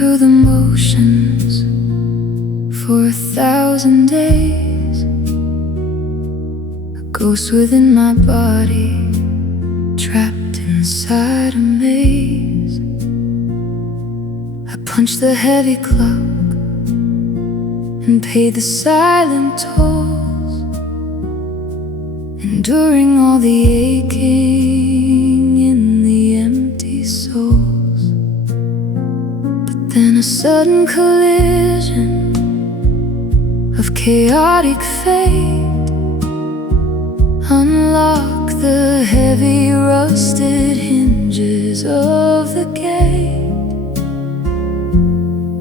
through the motions for 1,000 days. A ghost within my body, trapped inside a maze. I punch the heavy clock and pay the silent tolls, enduring all the aching in the empty souls. But then a sudden collision of chaotic fate unlock the heavy rusted hinges of the gate.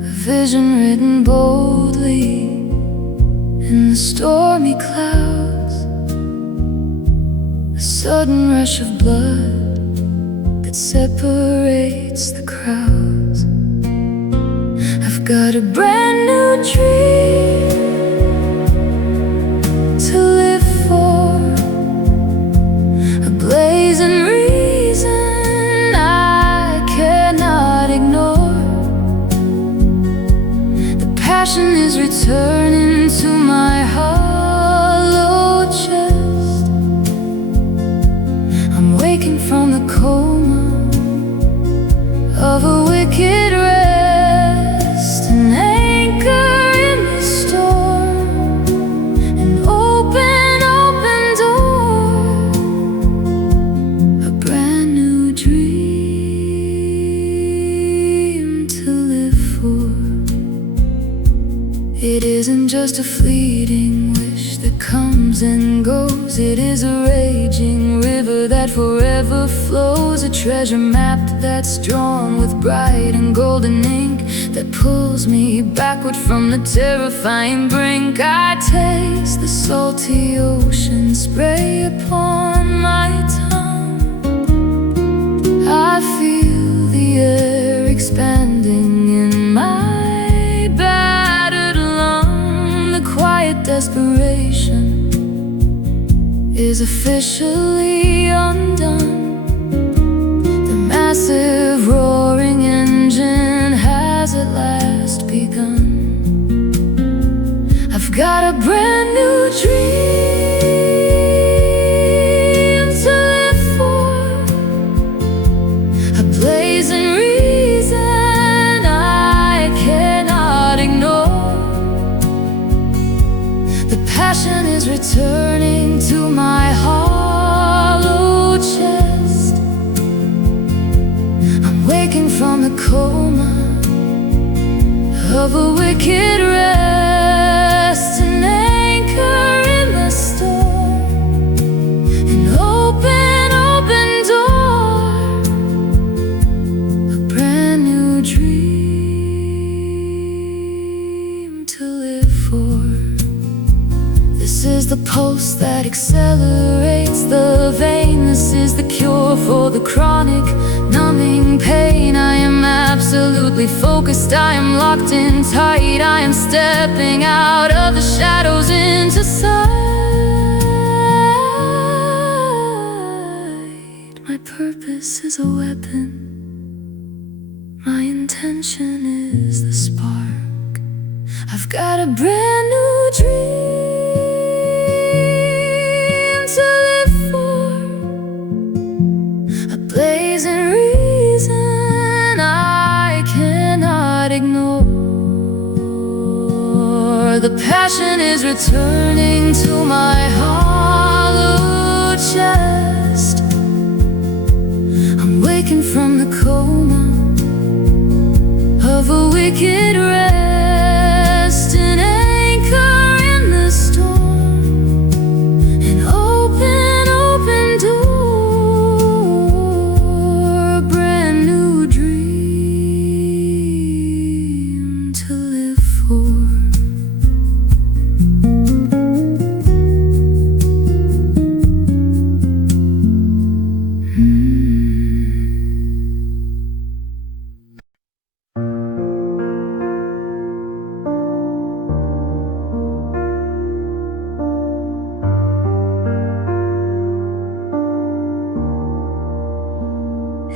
A vision written boldly in the stormy clouds, a sudden rush of blood that separates the crowds. I've got a brand new dream to live for, a blazing reason I cannot ignore. The passion is returning to my hollow chest. I'm waking from the coma of a wicked rest, an anchor in the storm, an open door, a brand new dream to live for. It isn't just a fleeting wish that comes and goes. It is a raging river that forever flows, a treasure map that's drawn with bright and golden ink that pulls me backward from the terrifying brink. I taste the salty ocean spray upon my tongue. I feel the air expanding in my battered lung. The quiet desperation is officially undone. The massive roaring engine has at last begun. I've got a brand new dream to live for, a blazing reason I cannot ignore. The passion is returning to my hollow chest. I'm waking from the coma of a wicked rest, an anchor in the storm, an open door, a brand new dream to live for. This is the pulse that accelerates the vein. This is the cure for the chronic, numbing pain. I am absolutely focused, I am locked in tight. I am stepping out of the shadows into sight. My purpose is a weapon, my intention is the spark. I've got a brand new dream to live for, a blazing reason I cannot ignore. The passion is returning to my hollow chest. I'm waking from the coma of a wicked rest, an anchor in the storm, an open door, a brand new dream to live for.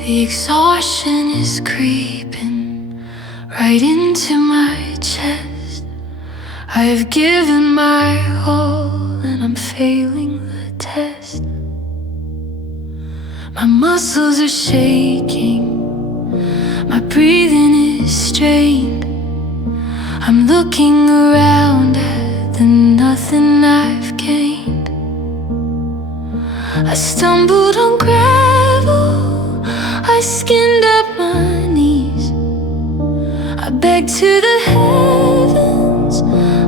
The exhaustion is creeping, right into my chest. I've given my all and I'm failing the test. My muscles are shaking, my breathing is strained. I'm looking around at the nothing I've gained. I stumbled on gravel, I skinned up my knees. I begged to the heavens,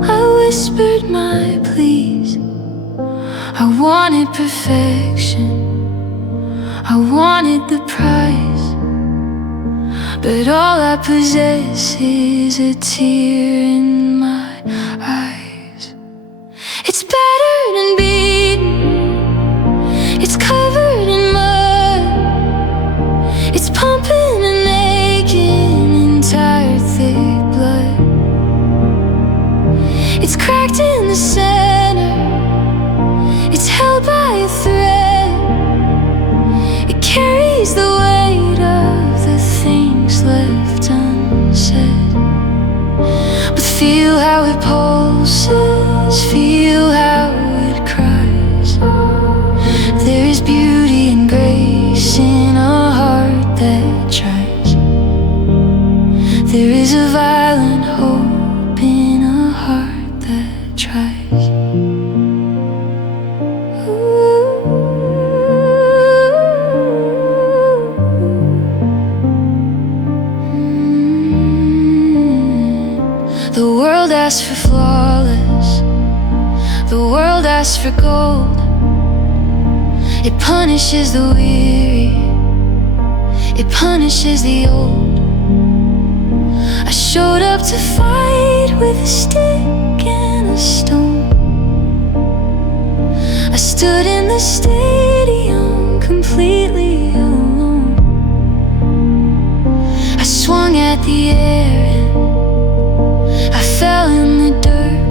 I whispered my pleas. I wanted perfection, I wanted the prize, but all I possess is a tear in my eyes. It's battered and beaten, it's covered in mud, it's pumping and aching in tired thick blood. It's cracked in the center, it's held by a thread. It carries the weight of the things left unsaid. But feel how it pulses, feel how it cries. There is beauty and grace in a heart that tries. There is a violent hope in a heart that tries. The world asks for flawless, the world asks for gold. It punishes the weary, it punishes the old. I showed up to fight with a stick and a stone. I stood in the stadium completely alone. I swung at the air and I fell in the dirt.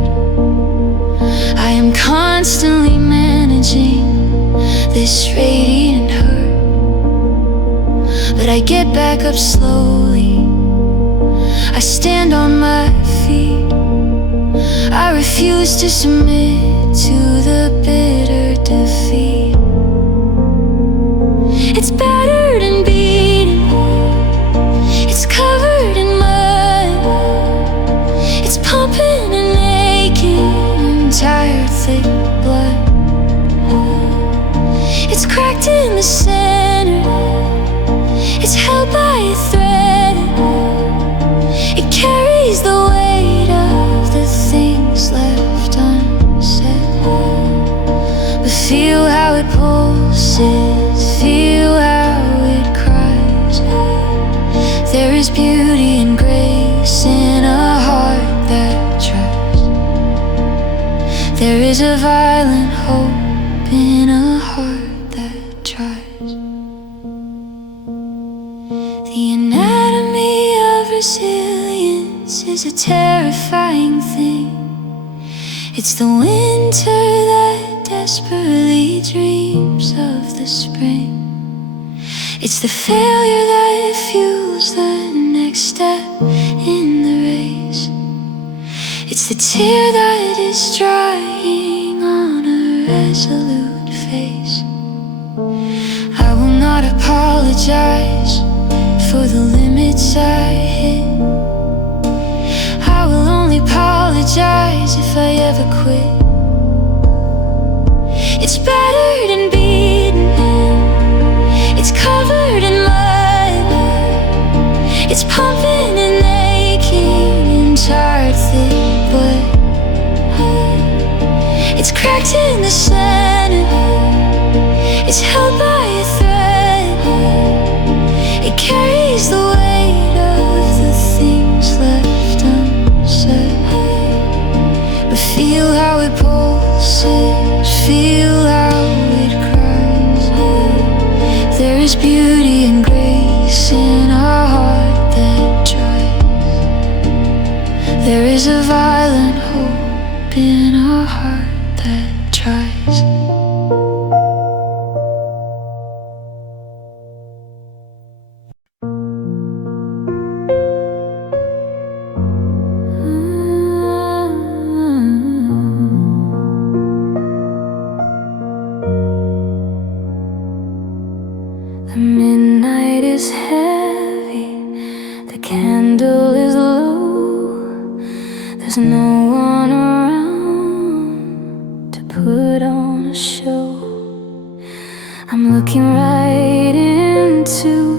I am constantly managing this radiant hurt, but I get back up slowly. I stand on my feet. I refuse to submit to the bitter defeat. It's battered and beaten, it's covered in mud, it's pumping and aching in tired thick blood. It's cracked in the center, it's held by a thread. It carries the weight of the things left unsaid. But feel how it pulses, feel how it cries. There is beauty and grace in a heart that tries. There is a violent hope in a heart that tries. The anatomy of resilience is a terrifying thing. It's the winter that desperately dreams of the spring. It's the failure that fuels the next step in the race. It's the tear that is drying on a resolute face. I will not apologize for the limits I hit. I will only apologize if I ever quit. It's battered and beaten, it's covered in mud, it's pumping and aching in tired thick blood. It's cracked in the center, it's held by a thread. It carries the weight of the things left unsaid. But feel how it pulses, feel how it cries. There is beauty and grace in a heart that tries. There is a violent hope in a heart that tries. night is heavy, the candle is low. There's no one around to put on a show. I'm looking right into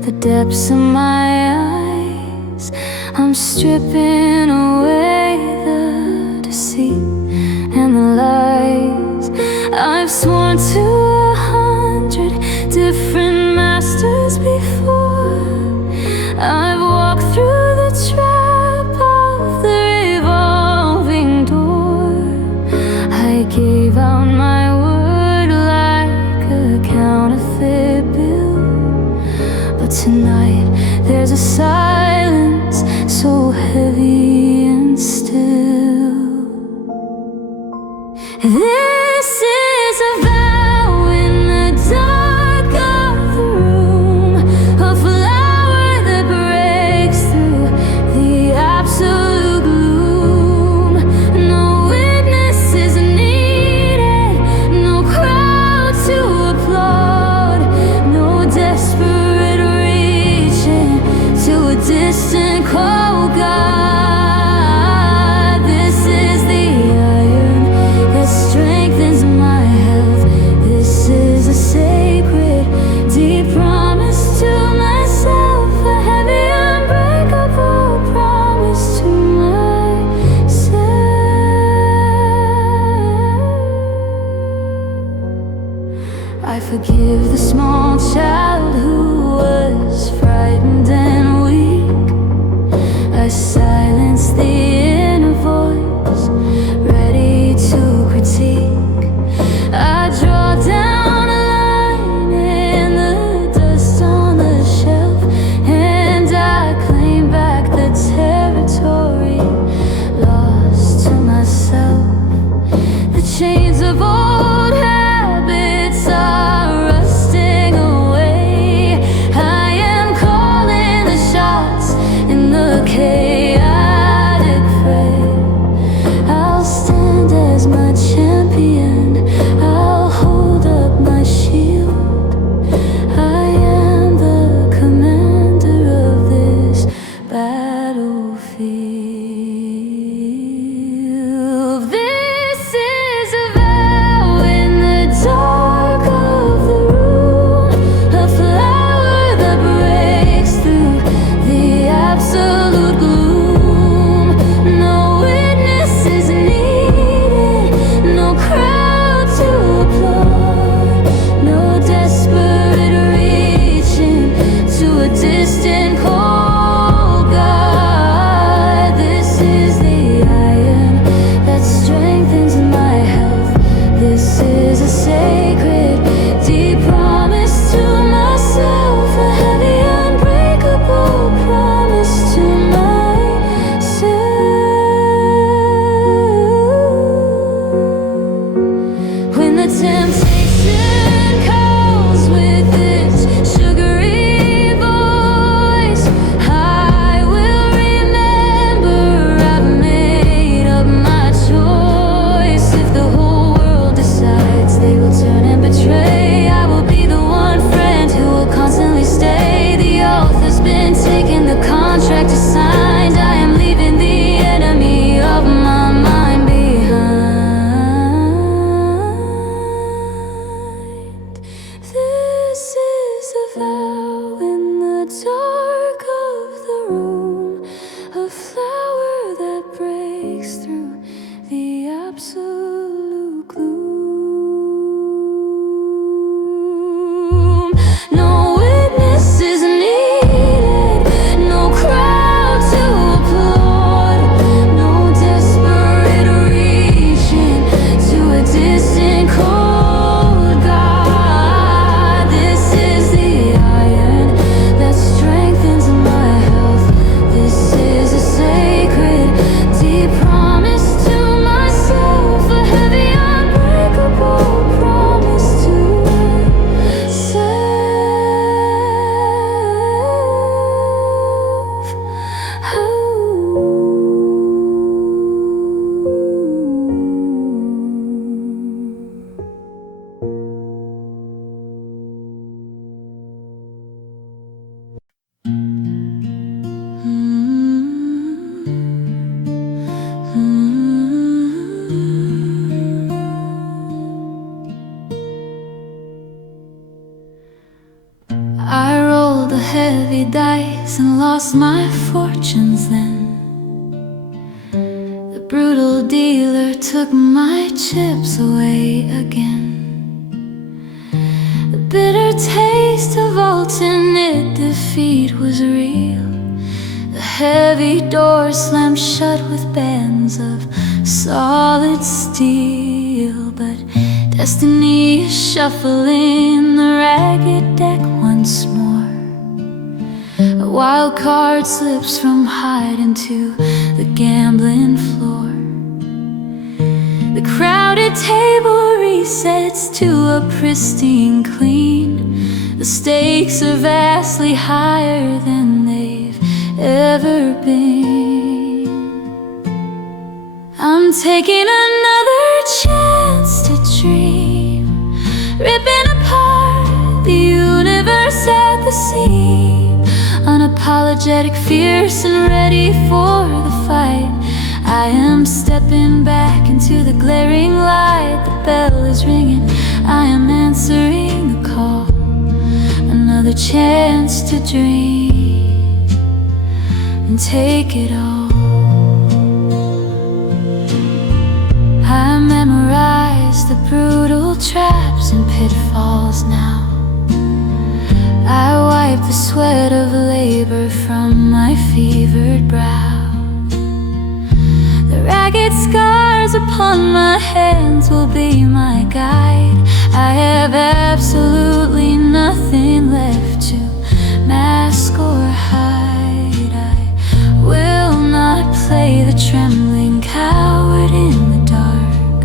the depths of my eyes. I'm stripping away the deceit and the lies. I've sworn to 100 different masters before. I've walked through the trap of the revolving door. I gave out my word like a counterfeit bill, but tonight there's a silence so heavy and still. This is a vow in the dark of the room, a flower that breaks through the absolute gloom. No witnesses needed, no crowd to applaud, no desperate reaching to a distant cold God. I forgive the small child who was frightened and weak. I silence the inner voice ready to critique. I draw down a line in the dust on the shelf, and I claim back the territory lost to myself. The chains of old habits are rusting away. I am calling the shots in the chaotic fray. I'll stand as my champion, I'll hold up my shield. I am the commander of this battlefield. This is a vow in the dark of the room, a flower that breaks through the absolute gloom. No witnesses needed, no crowd to applaud, no desperate reaching to a distant cold God. This is the I am that strengthens my health. This is a sacred, deep promise to myself, a heavy, unbreakable promise to myself. When the temptation calls with its sugary voice, I will remember I've made up my choice. If the whole world decides they will turn and betray, I will be the one friend who will constantly stay. The oath has been taken, the contract is signed. I am leaving the enemy of my mind behind. This is a vow in the dark of the room, a flower that breaks through the absolute gloom. No witnesses needed, no crowd to applaud, no desperate reaching to a distant cold God. This is the I am heavy dice and lost my fortunes then. The brutal dealer took my chips away again. The bitter taste of ultimate defeat was real. The heavy door slammed shut with bands of solid steel. But destiny is shuffling the ragged deck once more. A wild card slips from hide into the gambling floor. The crowded table resets to a pristine clean. The stakes are vastly higher than they've ever been. I'm taking another chance to dream, ripping apart the universe at the seam. Unapologetic, fierce, and ready for the fight. I am stepping back into the glaring light. The bell is ringing, I am answering the call. Another chance to dream and take it all. I memorize the brutal traps and pitfalls now. I wipe the sweat of labor from my fevered brow. The ragged scars upon my hands will be my guide. I have absolutely nothing left to mask or hide. I will not play the trembling coward in the dark.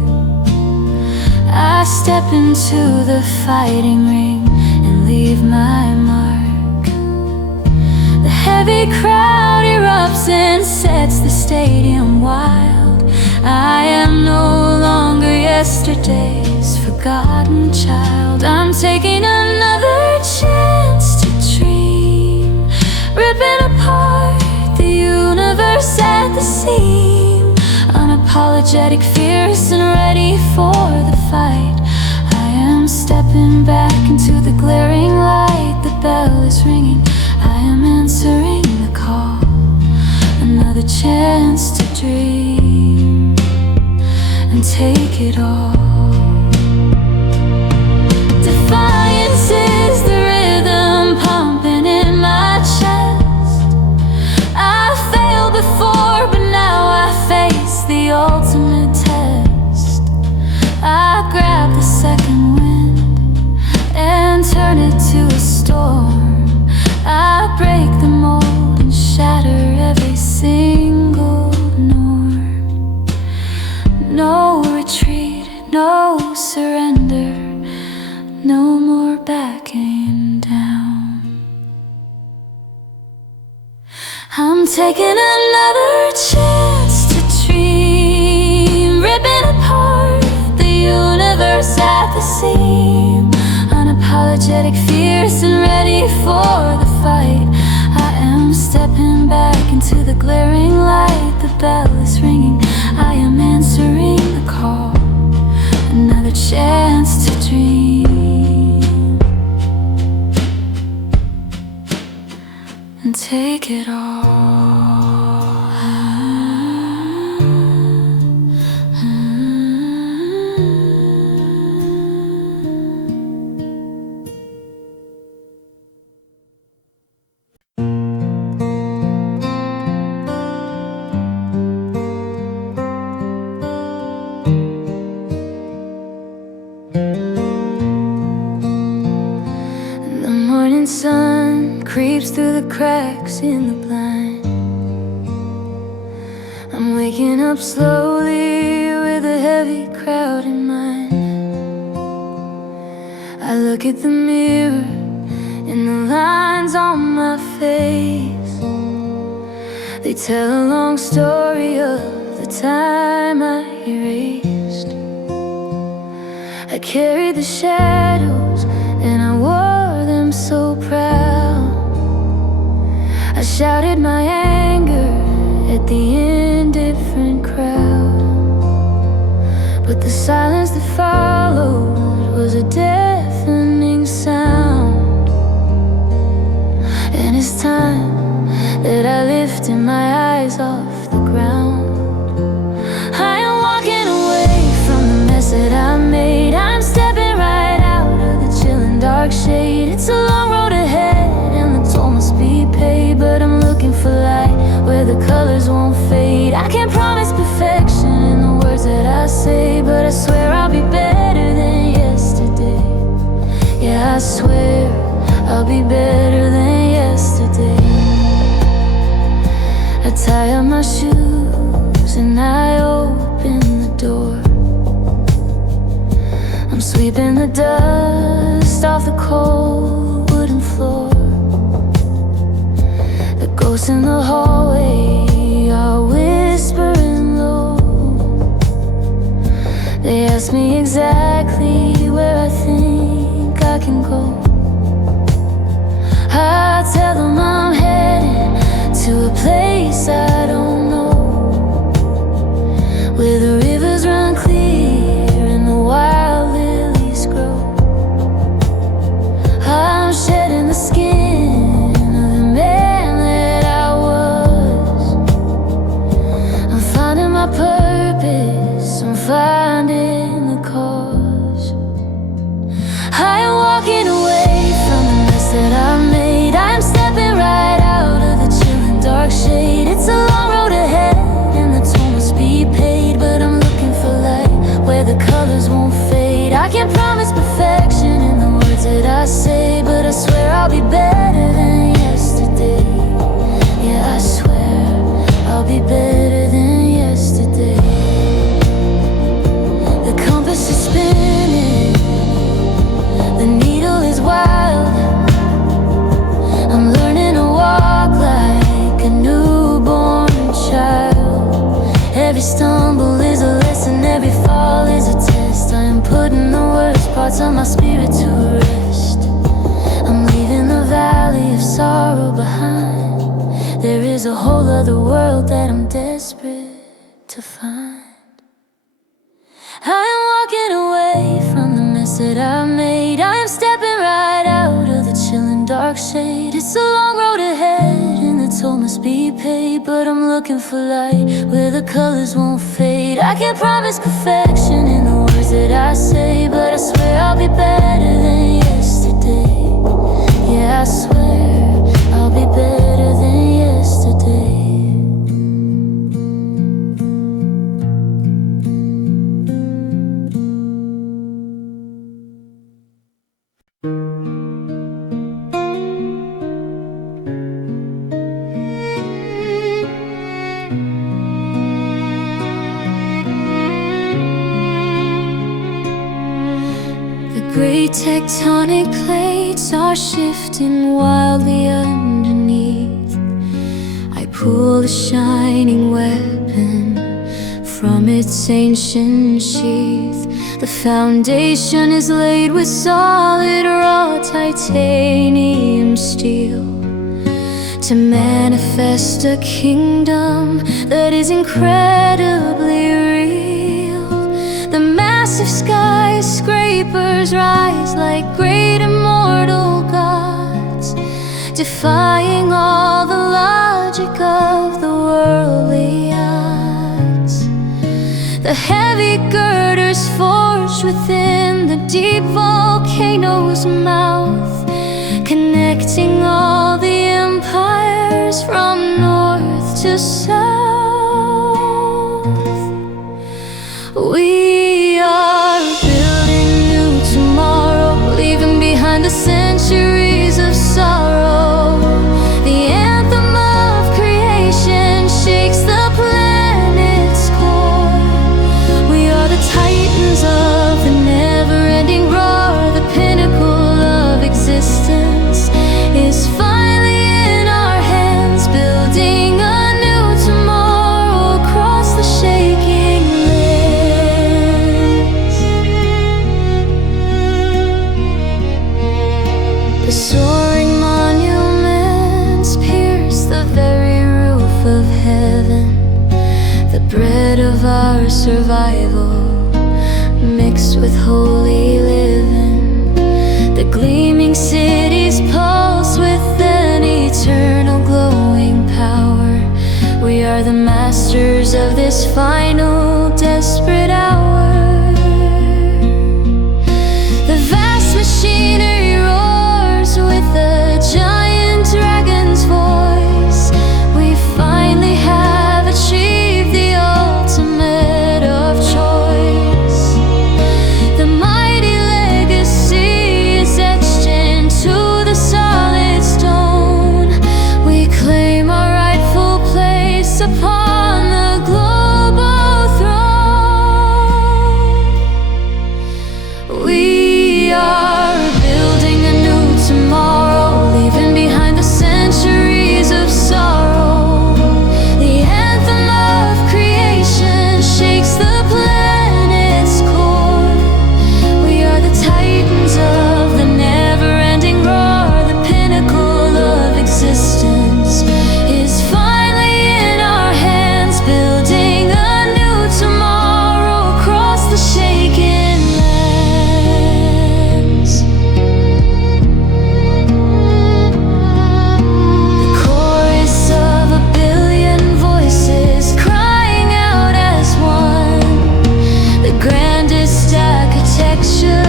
I step into the fighting ring and leave my mark. The heavy crowd erupts and sets the stadium wild. I am no longer yesterday's forgotten child. I'm taking another chance to dream, ripping apart the universe at the seam. Unapologetic, fierce, and ready for the fight. I am stepping back into the glaring light. The bell is ringing, I am answering the call. Another chance to dream and take it all. Defiance is the rhythm pumping in my chest. I failed before, but now I face the ultimate test. I grab the second wind and turn it to a storm. I break the mold and shatter every single norm. No retreat, no surrender, no more backing down. I'm taking another chance to dream, ripping apart the universe at the seam. Unapologetic, fierce, and ready for the fight. I am stepping back into the glaring light. The bell is ringing, I am answering the call. Another chance to dream and take it all. Sun creeps through the cracks in the blind. I'm waking up slowly with a heavy crowd in mind. I look at the mirror and the lines on my face. They tell a long story of the time I erased. I carried the shadows and I wore them so proud. I shouted my anger at the indifferent crowd, but the silence that followed was a deafening sound. it's time that I lifted my eyes off the ground. I am walking away from the mess that I made. I'm stepping right out of the chilling dark shade. It's a long road ahead and the toll must be paid, but I'm looking for light where the colors won't fade. I can't promise perfection in the words that I say, but I swear I'll be better than yesterday. Yeah, I swear I'll be better than yesterday. I tie up my shoes and I open the door. I'm sweeping the dust off the cold wooden floor. The ghosts in the hallway are whispering low. They ask me exactly where I think I can go. I tell them I'm heading to a place I don't know, where the rivers run clear and the wild lilies grow. I'm shedding the skin of the man that I was. I'm finding my purpose, I'm finding the cause. I am walking away from the mess that I made. I'm stepping right out of the chilling dark shade. It's a long road ahead and the toll must be paid, but I'm looking for light where the colors won't fade. I can't promise perfection in the words that I say, but I swear I'll be better than yesterday. Yeah, I swear I'll be better than yesterday. The compass is spinning, the needle is wild. I'm learning to walk like a newborn child. Every stumble is a lesson, every fall is a test. I am putting the worst parts of my spirit to rest. I'm leaving the valley of sorrow behind. There is a whole other world that I'm desperate to find. I am walking away from the mess that I made. I am stepping right out of the chilling dark shade. It's a long road ahead and the toll must be paid, but I'm looking for light where the colors won't fade. I can't promise perfection in the words that I say, but I swear I'll be better than yesterday. Yeah, I swear I'll be better than yesterday. Great tectonic plates are shifting wildly underneath. I pull the shining weapon from its ancient sheath. The foundation is laid with solid raw titanium steel to manifest a kingdom that is incredibly real. The massive skyscrapers rise like great immortal gods, defying all the logic of the worldly odds. The heavy girders forged within the deep volcano's mouth, connecting all the empires from north to south. We are building new tomorrow, leaving behind the centuries of sorrow. The anthem of creation shakes the planet's core. We are the titans of the never-ending roar. The pinnacle of existence is finally in our hands, building a new tomorrow across the shaking lands. The soaring monuments pierce the very roof of heaven, the bread of our survival mixed with holy living. The gleaming cities pulse with an eternal are the masters of this final desperate hour. The vast machinery roars with a giant dragon's voice. We finally have achieved the ultimate of choice. The mighty legacy is etched into the solid stone. We claim our rightful place upon the global throne. We are building a new tomorrow, leaving behind the centuries of sorrow. The anthem of creation shakes the planet's core. We are the titans of the never-ending roar. The pinnacle of existence is finally in our hands, building a new tomorrow across the shaking lands. The chorus of a billion voices crying out as one. The grandest architecture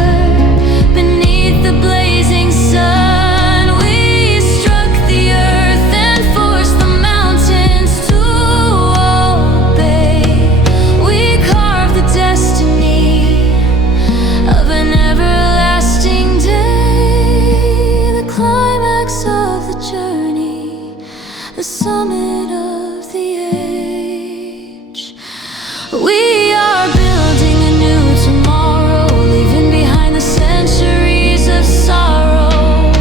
beneath the blazing sun. We struck the earth and forced the mountains to obey. We carved the destiny of an everlasting day. The climax of the journey, the summit of the age. We are building a new tomorrow, leaving behind the centuries of sorrow.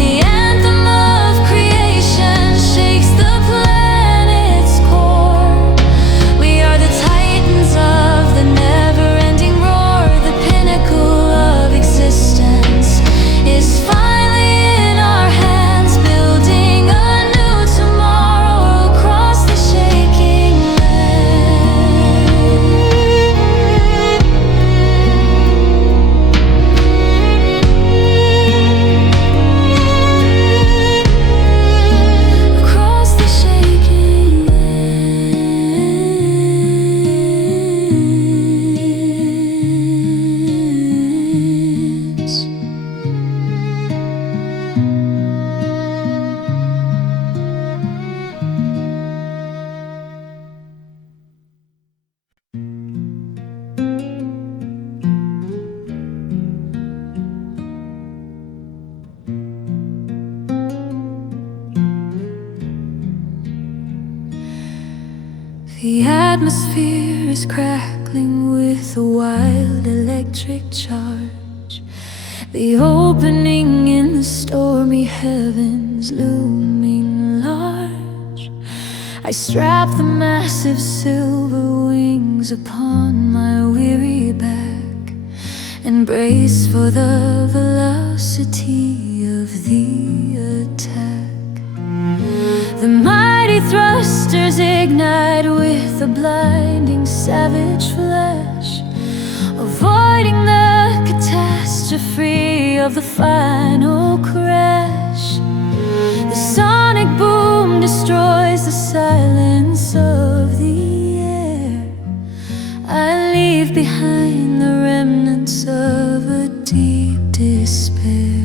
The anthem of creation shakes the planet's core. We are the titans of the never-ending roar. The pinnacle of existence is finally in our hands, building a new tomorrow across the shaking land. Across the shaking lands. The atmosphere is crackling with a wild electric charge. The opening in the stormy heavens looming large. I strap the massive silver wings upon my weary back and brace for the velocity of the attack. The mighty thrusters ignite with a blinding savage flash, avoiding the catastrophe of the final crash. The sonic boom destroys the silence of the air. I leave behind the remnants of a deep despair.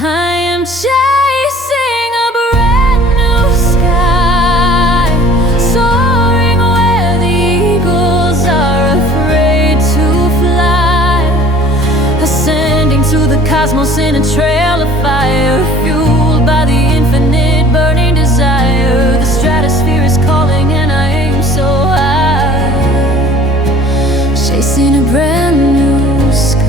I am chasing a brand new sky, soaring where the eagles are afraid to fly, ascending to the cosmos in a trail of fire, fueled by the infinite burning desire. The stratosphere is calling and I aim so high, chasing a brand new sky.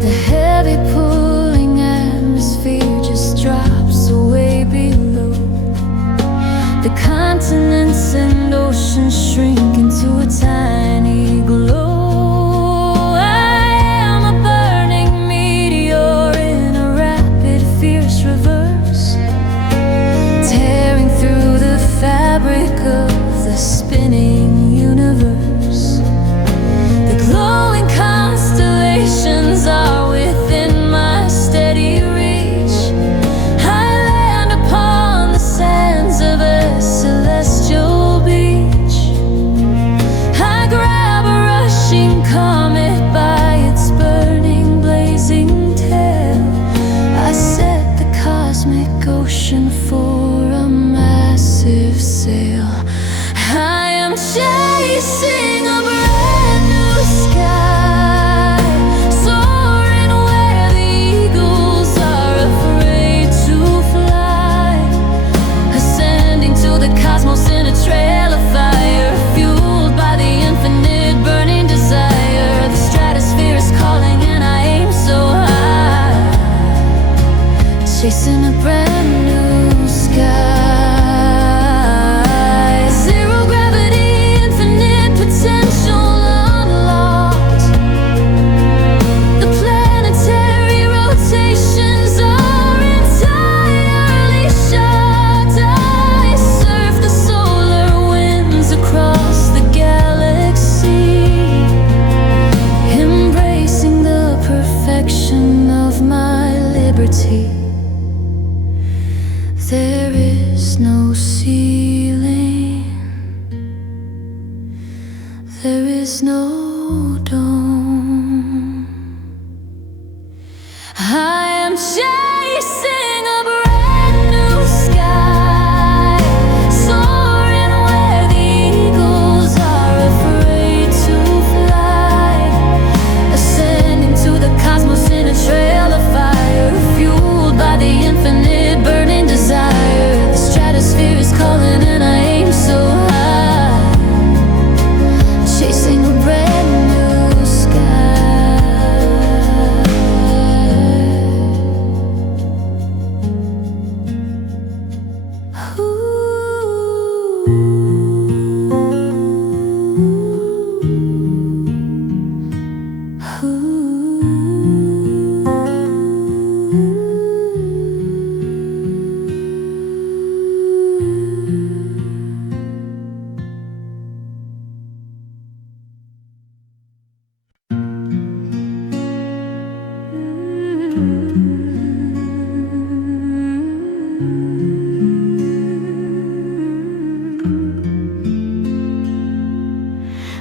The heavy pulling atmosphere just drops away below. The continents and oceans shrink into a tiny glow. see. There is no ceiling, there is no dome. I am chasing a brand new sky, soaring where the eagles are afraid to fly, ascending to the cosmos in a trail of fire, fueled by the infinite burning desire. The stratosphere is calling and I aim so high, chasing a brand new sky.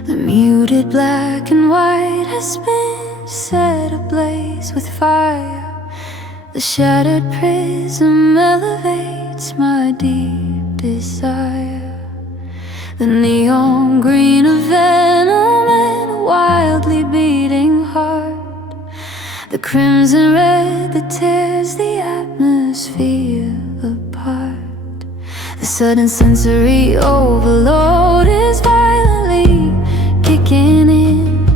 The muted black and white has been set ablaze with fire. The shattered prism elevates my deep desire. The neon green of venom and a wildly beating heart. The crimson red that tears the atmosphere apart. The sudden sensory overload is violently kicking in.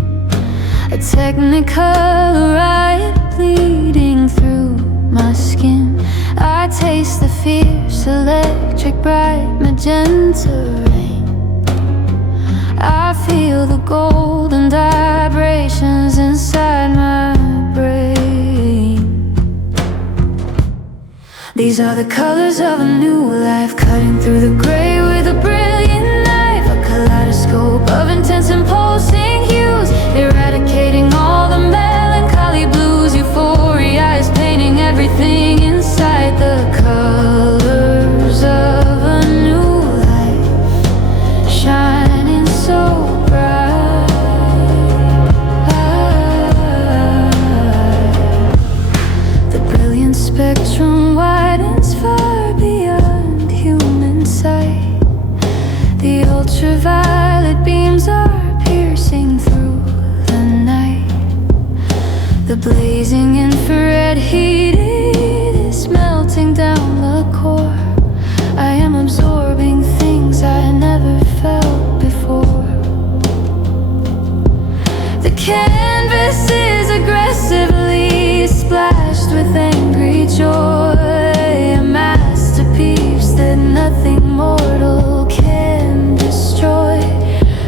A technicolor riot bleeding through my skin. I taste the fierce electric bright magenta rain. I feel the golden vibrations inside my brain. These are the colors of a new life, cutting through the gray with a brilliant knife. A kaleidoscope of intense and pulsing hues, eradicating all the melancholy blues. Euphoria is painting everything inside. The colors of a new life, shining so bright. The brilliant spectrum widens far beyond human sight. The ultraviolet beams are piercing through the night. The blazing infrared heat is melting down the core. I am absorbing things I never felt before. The canvas is aggressively splashed with angry joy, a masterpiece that nothing mortal can destroy.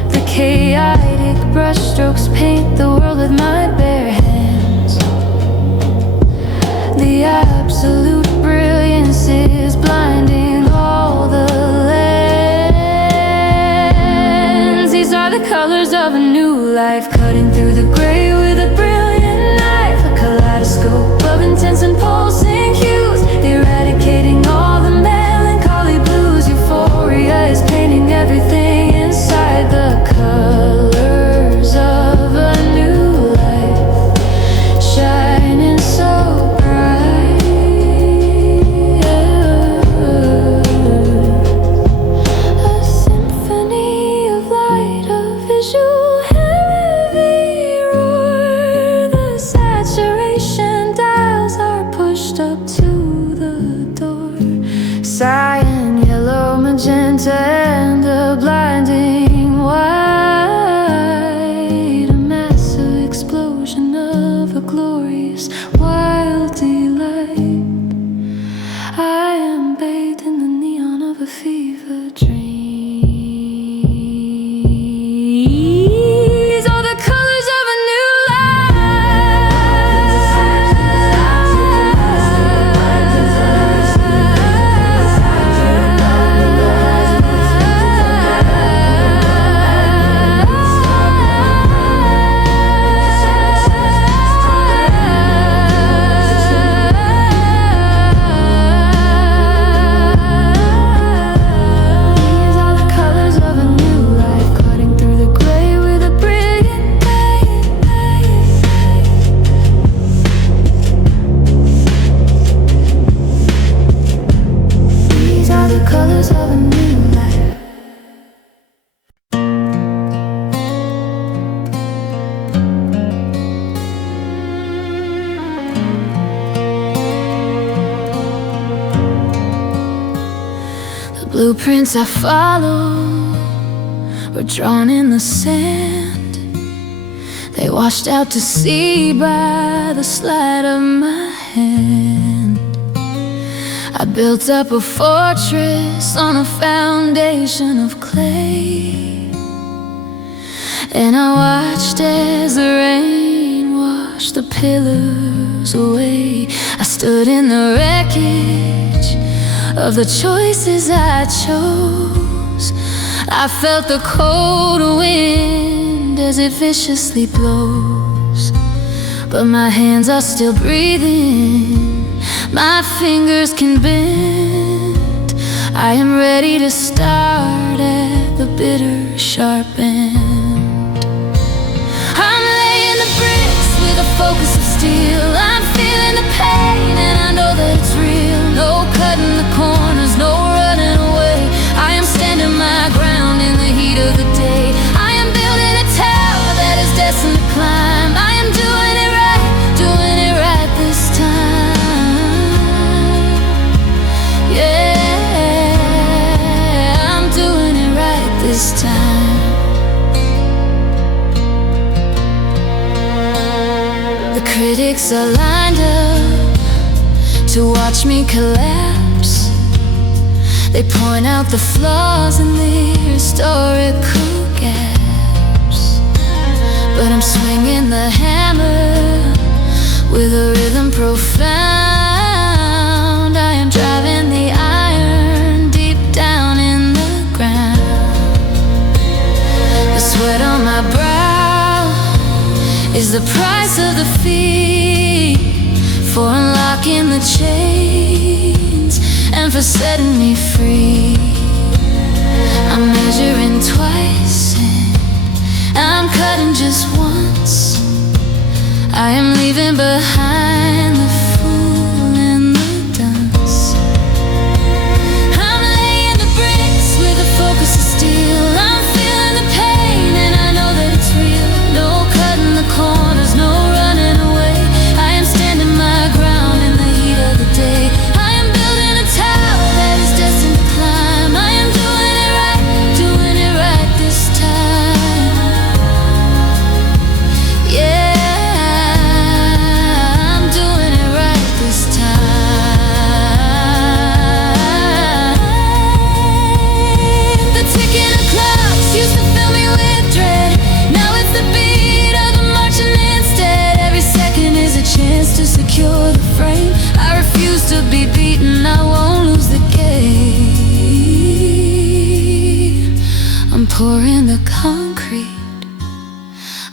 The chaotic brushstrokes paint the world with my bare hands. The absolute brilliance is blinding all the lands. These are the colors of a new life, cutting through the gray with a brilliant knife. A kaleidoscope of intense and pulsing hues, eradicating all the melancholy blues. Euphoria is painting everything inside. The colors of a new life, shining so bright. A symphony of light, a visual blueprints I follow were drawn in the sand. They washed out to sea by the sleight of my hand. I built up a fortress on a foundation of clay, and I watched as the rain washed the pillars away. I stood in the wreckage of the choices I chose. I felt the cold wind as it viciously blows, but my hands are still breathing, my fingers can bend. I am ready to start at the bitter sharp end. I'm laying the bricks with a focus of steel. I'm feeling the pain and I know that it's real. No cutting the corners, no running away. I am standing my ground in the heat of the day. I am building a tower that is destined to climb. I am doing it right this time. Yeah, I'm doing it right this time. The critics are lined up to watch me collapse. They point out the flaws in the historical gaps, but I'm swinging the hammer with a rhythm profound. I am driving the iron deep down in the ground. The sweat on my brow is the price of the fee for unlocking the chains and for setting me free. I'm measuring twice and I'm cutting just once. I am leaving behind the fool and the dunce. I'm laying the bricks with a focus of steel. I'm feeling the pain and I know that it's real. No cutting the corners, no running away. I am standing my ground in the heat of the day. I am building a tower that is destined to climb. I am doing it right this time. Yeah, to be beaten, I won't lose the game. I'm pouring the concrete,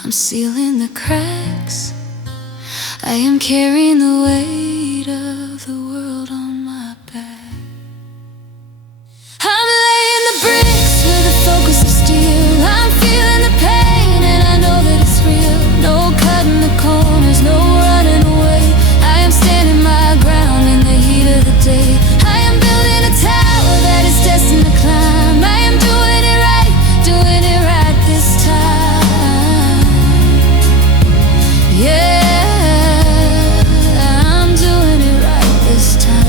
I'm sealing the cracks. I am carrying the weight of the world on my back. I'm laying the bricks with a focus of steel. I'm feeling the pain and I know that it's real. No cutting the corners, no running away. I am standing my ground in the heat of the day. I am building a tower that is destined to climb. I am doing it right this time. Yeah, I'm doing it right this time.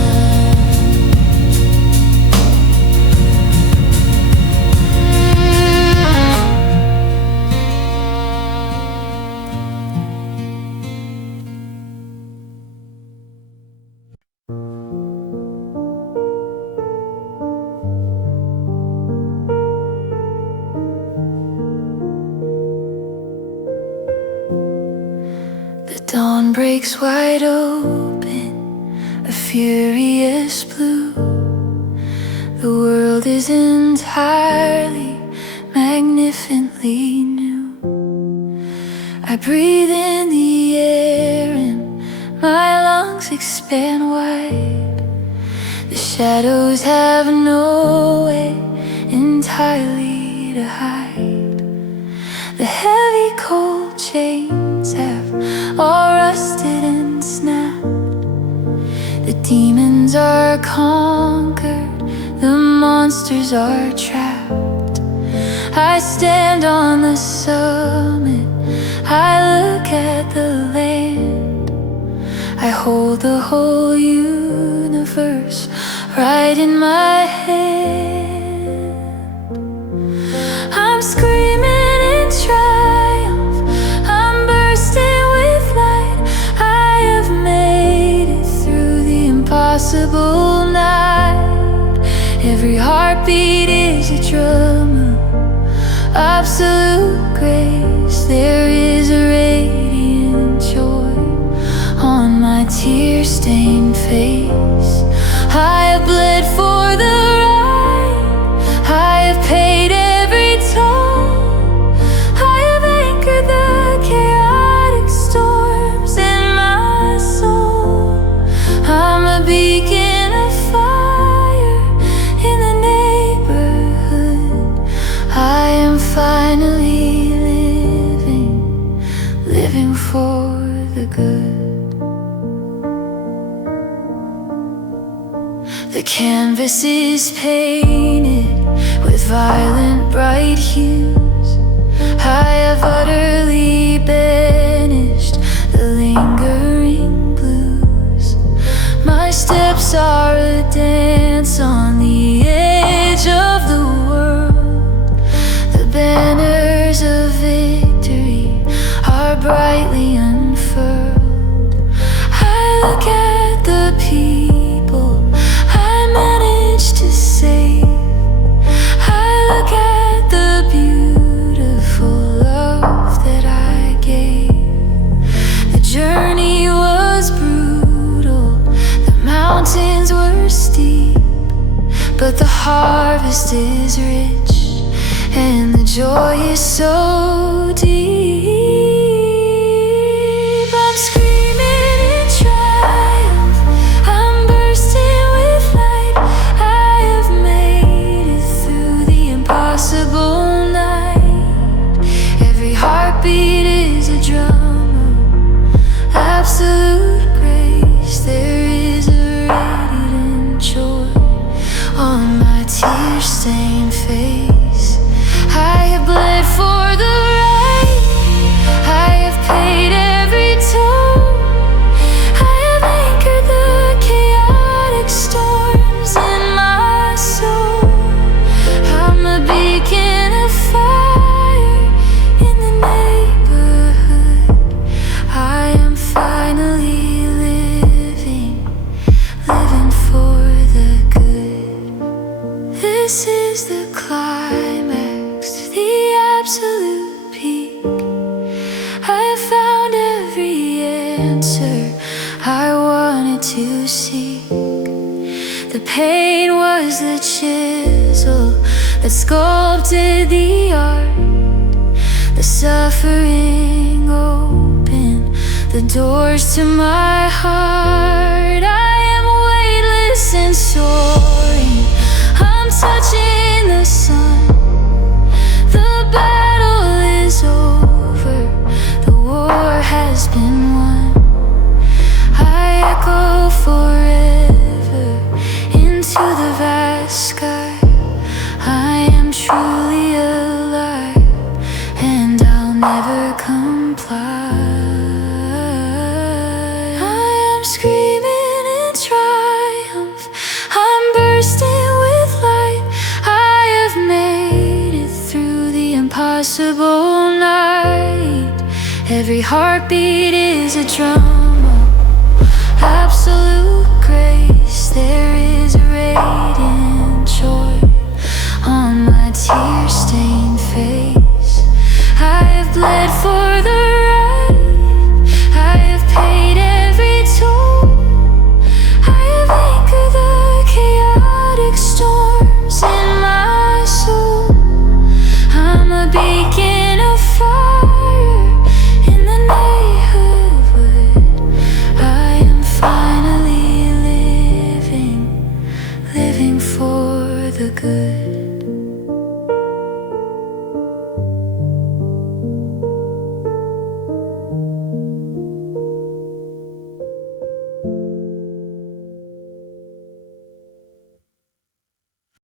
The dawn breaks wide open, a furious blue. The world is entirely, magnificently new. I breathe in the air and my lungs expand wide. The shadows have no way entirely to hide. The heavy cold chains have all rusted and snapped. The demons are conquered, the monsters are trapped. I stand on the summit, I look at the land. I hold the whole universe right in my hand. absolute grace. There is a radiant joy on my tear-stained face. I have bled for the right, I have paid every toll, I have anchored the chaotic storms in my soul. I'm a beacon of fire in the neighborhood. I am finally living for the good. The canvas is painted with violent bright hues. I have utterly banished the lingering blues. My steps are a dance on the edge of the world. The banners of victory are brightly unfurled. I look at the people I managed to save. I look at the beautiful love that I gave. The journey was brutal, the mountains were steep, but the harvest is rich and the joy is so deep. I'm screaming in triumph, I'm bursting with light. I have made it through the impossible night. Every heartbeat is a drama, absolute grace. There is a radiant joy on my tear-stained face. I have bled for the right, I have paid every toll, I have anchored the chaotic storms in my soul. I'm a beacon of fire in the neighborhood. I am finally living for the good. This is the climax, the absolute peak. I have found every answer I wanted to seek. The pain was the chisel that sculpted the art. The suffering opened the doors to my heart. I am weightless and soaring, I'm touching the sun. The battle is over, the war has been won. I echo forever into the vast sky. I am truly alive and I'll never comply. I am screaming in triumph, I'm bursting with light. I have made it through the impossible night. Every heartbeat is a drama, absolute grace. There is a radiant joy on my tear-stained face. I have bled for the right, I have paid every toll, I have anchored the chaotic storms in my soul. I'm a beacon of fire in the neighborhood. I am finally living for the good.